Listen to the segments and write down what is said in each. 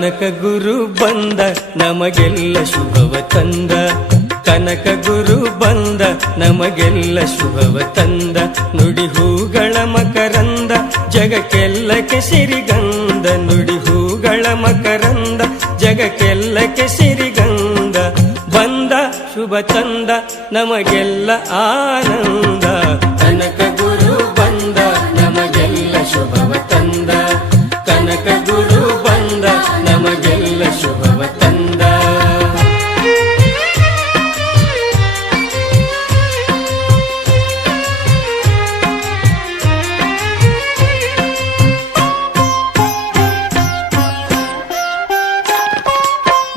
ಕನಕ ಗುರು ಬಂದ ನಮಗೆಲ್ಲ ಶುಭವ ತಂದ, ಕನಕ ಗುರು ಬಂದ ನಮಗೆಲ್ಲ ಶುಭವ ತಂದ. ನುಡಿ ಹೂಗಳ ಮಕರಂದ ಜಗಕ್ಕೆಲ್ಲಕ್ಕೆ ಸಿರಿಗಂಧ, ನುಡಿ ಹೂಗಳ ಮಕರಂದ ಜಗಕ್ಕೆಲ್ಲಕ್ಕೆ ಸಿರಿಗಂಧ. ಬಂದ ಶುಭ ತಂದ ನಮಗೆಲ್ಲ ಆನಂದ. ಕನಕ ಗುರು ಬಂದ ನಮಗೆಲ್ಲ ಶುಭವ ತಂದ, ಕನಕ ಗುರು ಬಂದ ನಮಗೆಲ್ಲ ಶುಭವ ತಂದ.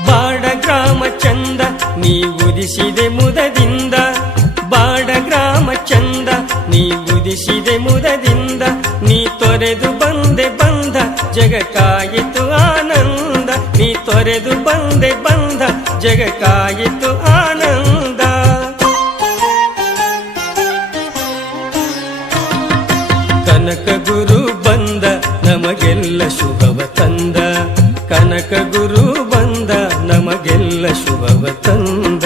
ಬಾಡ ಗ್ರಾಮ ಚಂದ ನೀ ಉದಿಸಿದೆ ಮುದದಿಂದ, ಬಾಡ ಗ್ರಾಮ ಚಂದ ನೀ ಉದಿಸಿದೆ ಮುದದಿಂದ. ನೀ ತೊರೆದು ಬಂದೆ ಬಂದ ಜಗಕ್ಕಾಯಿತು ಆನಂದ, ನೀ ತೊರೆದು ಬಂದೆ ಬಂದ ಜಗಕ್ಕಾಯಿತು ಆನಂದ. ಕನಕ ಗುರು ಬಂದ ನಮಗೆಲ್ಲ ಶುಭವ ತಂದ, ಕನಕ ಗುರು ಬಂದ ನಮಗೆಲ್ಲ ಶುಭವ ತಂದ.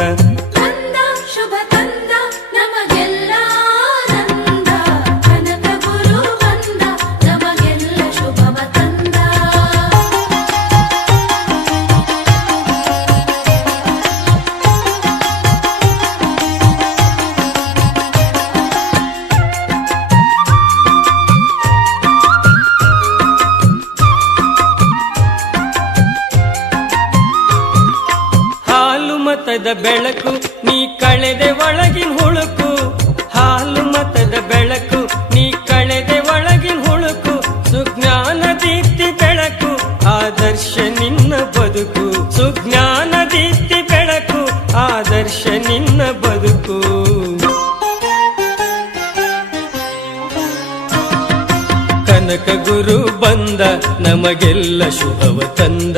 ಮತದ ಬೆಳಕು ನೀ ಕಳೆದೆ ಒಳಗಿನ ಹುಳುಕು, ಹಾಲು ಮತದ ಬೆಳಕು ನೀ ಕಳೆದೆ ಒಳಗಿನ ಹುಳುಕು. ಸುಜ್ಞಾನ ದೀಪ್ತಿ ಬೆಳಕು ಆದರ್ಶ ನಿನ್ನ ಬದುಕು, ಸುಜ್ಞಾನ ದೀಪ್ತಿ ಬೆಳಕು ಆದರ್ಶ ನಿನ್ನ ಬದುಕು. ಕನಕ ಗುರು ಬಂದ ನಮಗೆಲ್ಲ ಶುಭವ ತಂದ,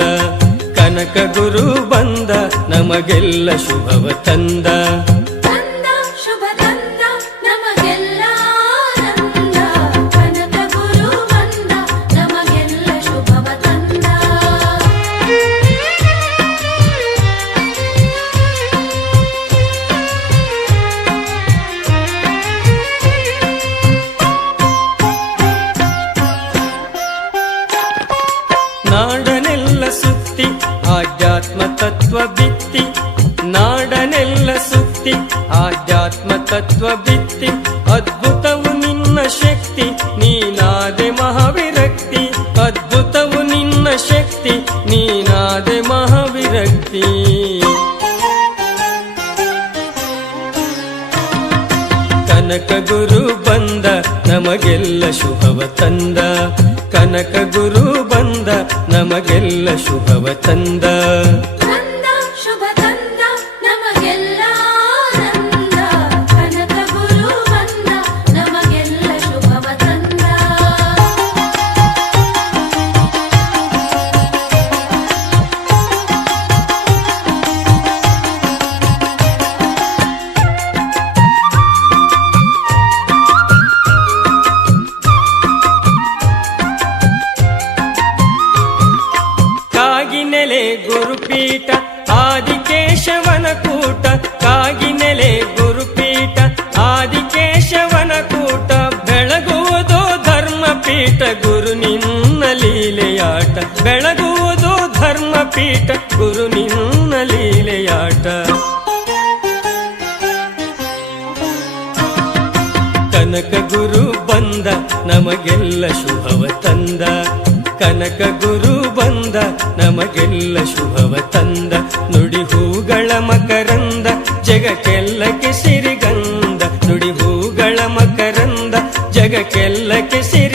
ಕನಕ ಗುರು ಬಂದ ನಮಗೆಲ್ಲ ಶುಭವ ತಂದ. ನಾಡನೆಲ್ಲ ಸುತ್ತಿ ಆಧ್ಯಾತ್ಮ ತತ್ವ ಬಿತ್ತಿ, ನಾಡನೆಲ್ಲ ಸುತ್ತಿ ಆಧ್ಯಾತ್ಮ ತತ್ವ ಬಿತ್ತಿ. ಅದ್ಭುತವು ನಿನ್ನ ಶಕ್ತಿ ನೀನಾದೆ ಮಹಾವಿರಕ್ತಿ, ಅದ್ಭುತವು ನಿನ್ನ ಶಕ್ತಿ ನೀನಾದೆ ಮಹಾವಿರಕ್ತಿ. ಕನಕ ಗುರು ಬಂದ ನಮಗೆಲ್ಲ ಶುಭವ ತಂದ, ಕನಕ ಗುರು ಬಂದ ನಮಗೆಲ್ಲ ಶುಭವ ತಂದ. ಕಾಗಿನೆಲೆ ಗುರುಪೀಠ ಆದಿಕೇಶವನ ಕೂಟ, ಕಾಗಿನೆಲೆ ಗುರುಪೀಠ ಆದಿಕೇಶವನ ಕೂಟ. ಬೆಳಗುವುದೋ ಧರ್ಮಪೀಠ ಗುರು ನಿನ್ನ ಲೀಲೆಯಾಟ, ಬೆಳಗುವುದೋ ಧರ್ಮಪೀಠ ಗುರು ನಿನ್ನ ಲೀಲೆಯಾಟ. ಕನಕ ಗುರು ಬಂದ ನಮಗೆಲ್ಲ ಶುಭವ ತಂದ, ಕನಕ ಗುರು ಬಂದ ನಮಗೆಲ್ಲ ಶುಭವ ತಂದ. ನುಡಿ ಹೂಗಳ ಮಕರಂದ ಜಗಕ್ಕೆಲ್ಲಕ್ಕೆ ಸಿರಿಗಂಧ, ನುಡಿ ಹೂಗಳ ಮಕರಂದ ಜಗಕ್ಕೆಲ್ಲಕ್ಕೆ ಸಿರಿ